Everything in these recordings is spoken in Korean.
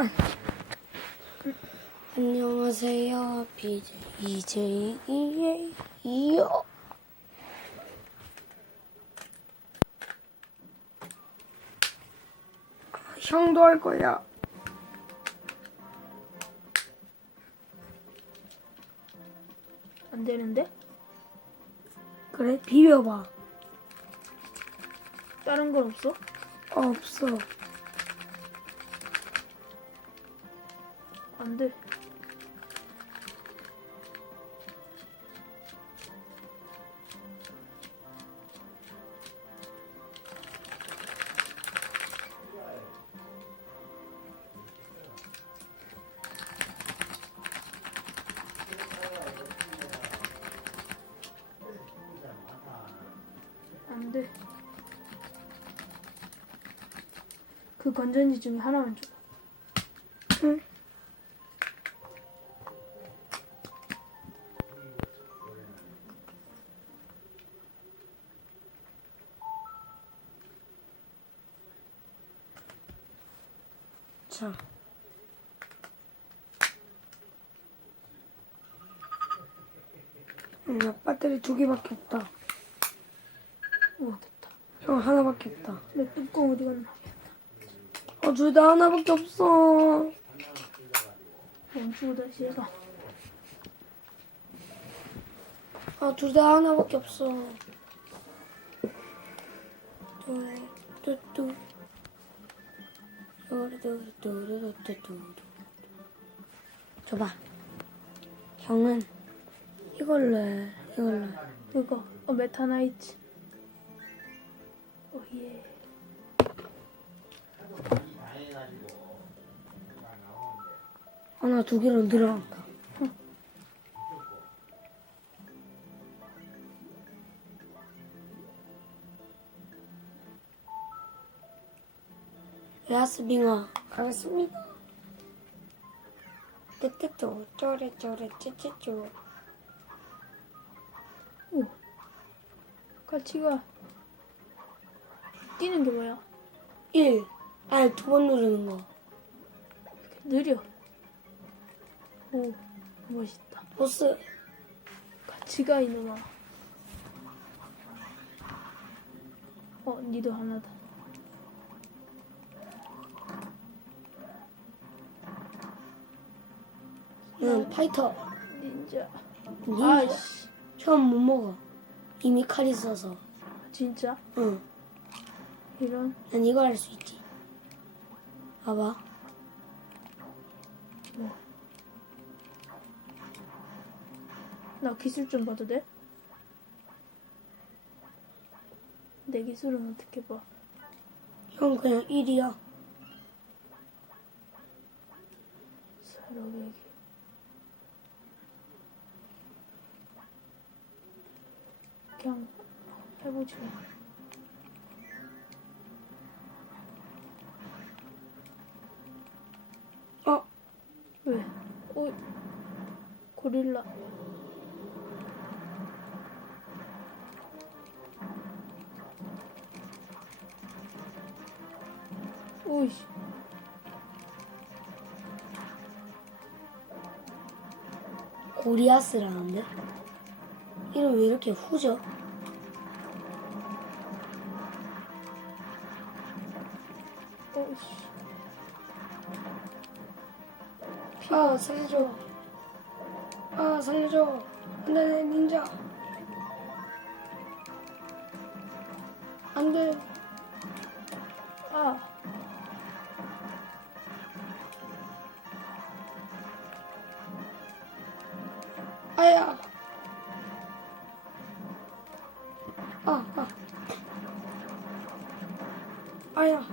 잠깐만. 안녕하세요. BJ이에요. 형도 할 거야. 안 되는데? 그래? 비벼봐. 다른 건 없어? 어, 없어. 안 돼. 안 돼. 그 건전지 중에 하나만 줘. 자. 응, 나 배터리 두 개밖에 없다. 오 됐다. 형 하나밖에 없다. 내 뚜껑 어디 갔나? 어, 둘다 하나밖에 없어. 멈추고 다시 해서. 아, 둘 다 하나밖에 없어. 둘, 뚜, 뚜. 줘봐. 형은 이걸로 해, 이걸로 해. 이거 어 메타나이트. 오예. 하나, 두 개로 늘어 야스빙어 가겠습니다. 떼떼또 쪼레쪼레 찌찌쪼 오. 같이 가. 뛰는 게 뭐야? 1. 아니 두 번 누르는 거. 느려. 오 멋있다. 보스 같이 가 이놈아. 어 니도 하나다. 응 파이터. 닌자. 닌자. 아이씨. 처음 못 먹어. 이미 칼 있어서. 진짜? 응. 이런. 난 이거 할 수 있지. 봐봐. 나 기술 좀 봐도 돼? 내 기술은 어떻게 봐? 형 그냥 1이야. 서로에게 그냥 해보지 뭐. 어? 왜? 오 고릴라 오이씨 고리아스라는데? 이름 왜 이렇게 후져? 오이씨 아 살려줘. 아 살려줘. 안돼 내 닌자. 안돼. 아 아야. 아 아. 아야.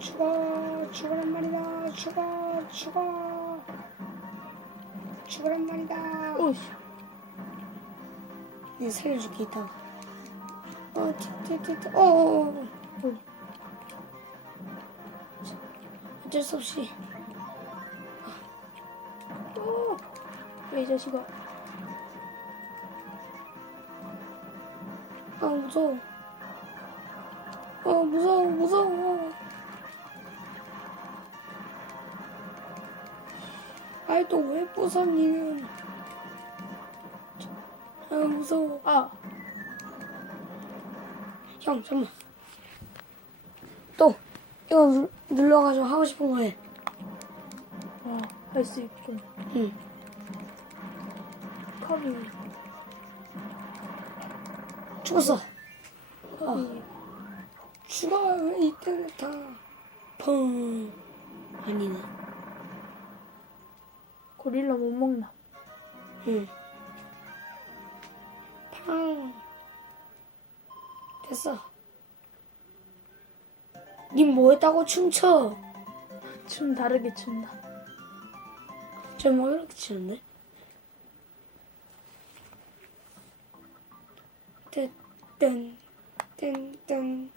죽어 죽어란 말이다 죽어 죽어 죽어란 말이다 오이씨 내 살려줄게 이따가 어 티티티티 어 어어 오. 어쩔 수 없이 이 자식아? 아 무서워. 무서워 무서워. 아이 또 왜 부숴 니는. 아 무서워. 아, 형 잠만. 또 이거 눌- 눌러가지고 하고 싶은 거 해. 아, 할 수 있군. 응. 컵이, 죽었어. 컵이. 죽어 이때는 다. 펑. 아니네. 고릴라 못 먹나? 응. 팡. 됐어. 님 뭐 했다고 춤춰? 춤 다르게 춘다. 저뭐 이렇게 치는데? 뜬, 뜬, 뜬.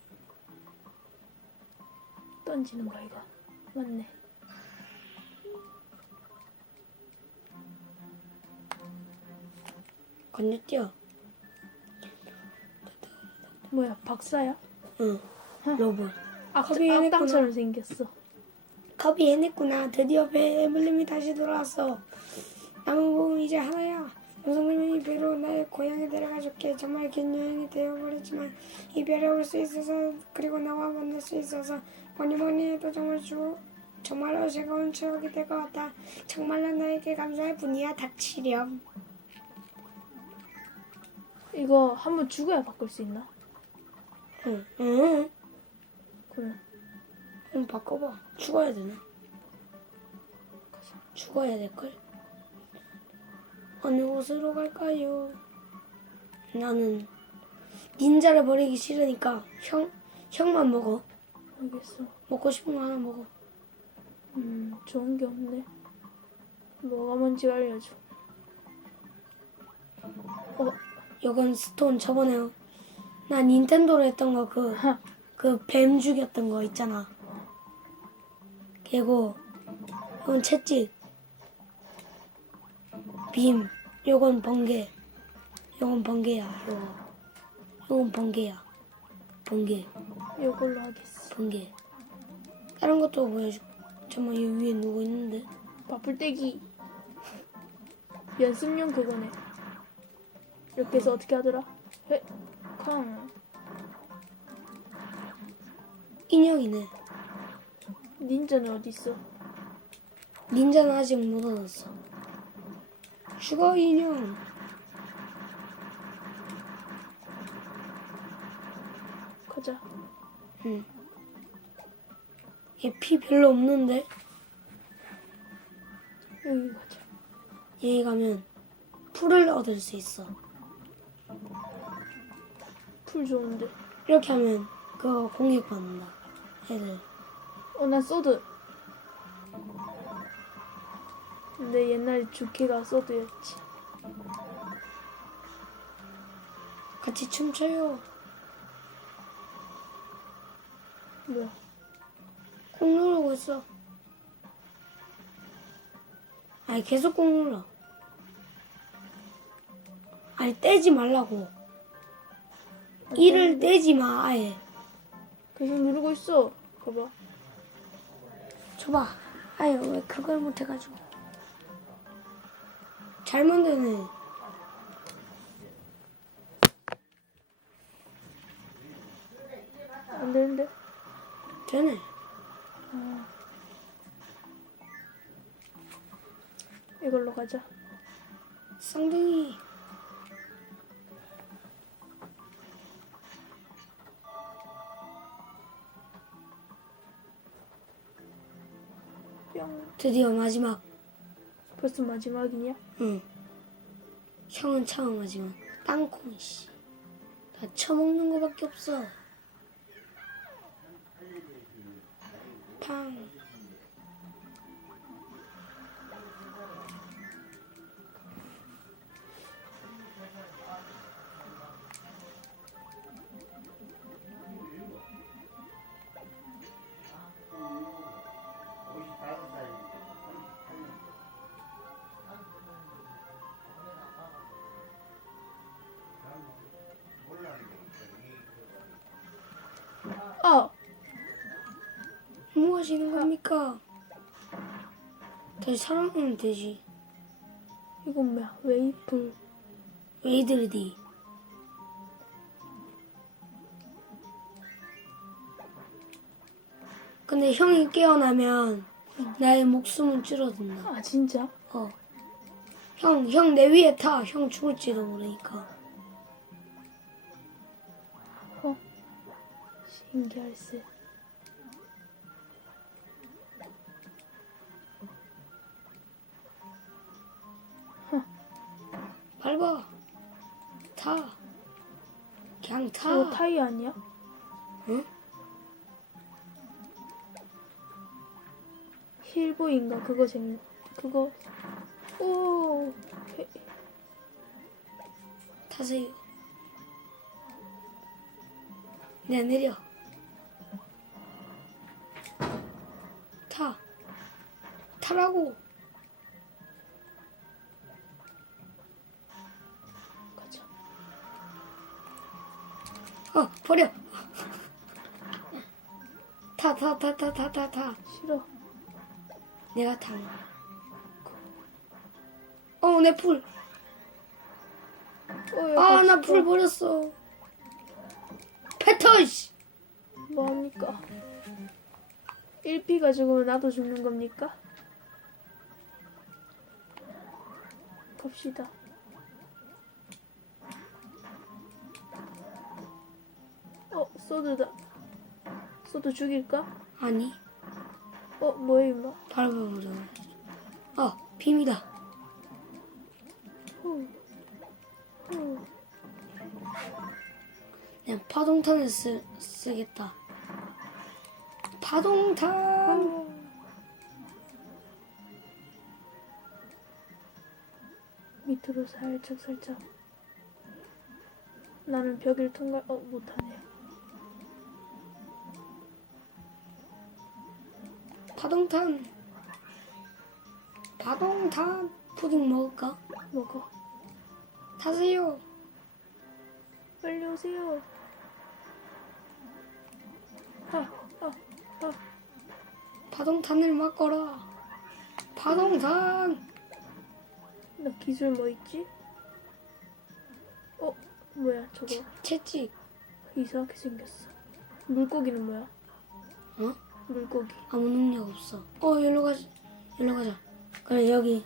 던지는 거 이거. 맞네. 건너뛰어. 뭐야, 박사야? 응. 로봇. 악, 컵이 해냈구나. 악당처럼 생겼어. 컵이 해냈구나. 드디어 배 에블림이 다시 돌아왔어. 남은 몸은 이제 하나야. 영성물면이 배로 나의 고향에 데려가줄게. 정말 긴 여행이 되어버렸지만 이 별에 올 수 있어서 그리고 나와 만날 수 있어서 뭐니 뭐니 해도 정말 주 정말로 즐거운 추억이 될 것 같아. 정말로 나에게 감사할 뿐이야. 닥치렴. 이거 한번 죽어야 바꿀 수 있나? 응. 응. 그래. 그럼 바꿔봐. 죽어야 되나? 죽어야 될걸? 어느 곳으로 갈까요? 나는 닌자를 버리기 싫으니까 형 형만 먹어. 알겠어. 먹고 싶은 거 하나 먹어. 음, 좋은 게 없네. 뭐가 뭔지 알려줘. 어, 이건 스톤 저번에 나 닌텐도로 했던 거 그 그 뱀 죽였던 거 있잖아. 그리고 이건 채찍. 빔. 요건 번개. 요건 번개야. 요거. 요건 번개야. 번개. 이걸로 하겠어. 번개. 다른 것도 보여줄. 잠깐만 이 위에 누구 있는데? 바풀떼기. 연습용 그거네. 이렇게 해서 어떻게 하더라? 헤, 康. 인형이네. 닌자는 어디 있어? 닌자는 아직 못 얻었어. 죽어 인형. 가자. 응. 얘 피 별로 없는데 여기 가자. 여기 가면 풀을 얻을 수 있어. 풀 좋은데. 이렇게 하면 그거 공격받는다. 애들. 어, 난 소드. 근데 옛날에 주캐가 소드였지. 같이 춤춰요. 뭐야? 꾹 누르고 있어. 아니 계속 꾹 눌러. 아니 떼지 말라고. 이를 떼지 마 아예. 계속 누르고 있어. 봐봐. 줘봐. 아유 왜 그걸 못해가지고. 잘 만드네. 안 되는데? 되네. 이걸로 가자. 쌍둥이. 뿅. 드디어 마지막. 벌써 마지막이냐? 응. 형은 처음 하지만 땅콩이 씨. 다 처먹는 거밖에 없어. 팡. 아! 뭐 하시는 겁니까? 다시 살아나면 되지. 이건 뭐야? 웨이플. 웨이들디. 근데 형이 깨어나면 나의 목숨은 줄어든다. 아, 진짜? 어. 형, 형 내 위에 타. 형 죽을지도 모르니까. 신기할세. 밟아. 타. 그냥 타. 이거 타이 아니야? 응? 힐보인가? 그거 재밌, 그거. 오! 헤- 타세요. 내 내려. 어, 버려. 타, 타, 타, 타, 타, 타, 타. 싫어. 내가 타. 어, 내 풀. 어, 아, 나 풀 버렸어. 패터, 씨. 뭐합니까? 1피가 죽으면 나도 죽는 겁니까? 갑시다. 어, 소드다. 소드 죽일까? 아니, 어, 뭐야, 임마. 밟아보자. 아, 빔이다. 후. 후. 그냥 파동탄을 쓰, 쓰겠다. 파동탄. 아. 밑으로 살짝 살짝 나는 벽을 통과 어 못하네 파동탄. 파동탄. 푸딩 먹을까? 먹어 타세요. 빨리 오세요 하하하 파동탄을 막거라. 파동탄. 나 기술 뭐 있지? 어 뭐야 저거 채찍. 이상하게 생겼어 물고기는 뭐야? 어? 물고기 아무 능력 없어. 어, 여기로 가자. 여기로 가자. 그래, 여기.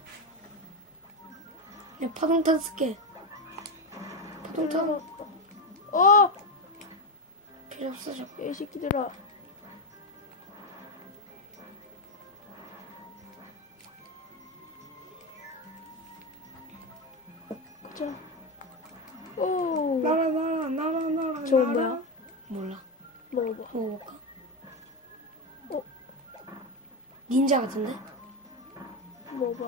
내 파동탄 쓸게. 파동탄 어! 필요 없어, 저. 이 새끼들아 가자 오 나라, 나라, 나라, 나라. 저거. 뭐야? 몰라. 먹어봐 먹어볼까? 닌자 같은데? 먹어봐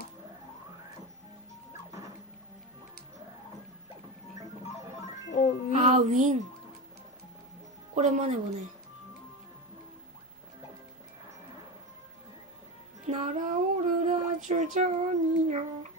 어 위. 아, 윙. 오랜만에 보네. 날아오르라 주전이여.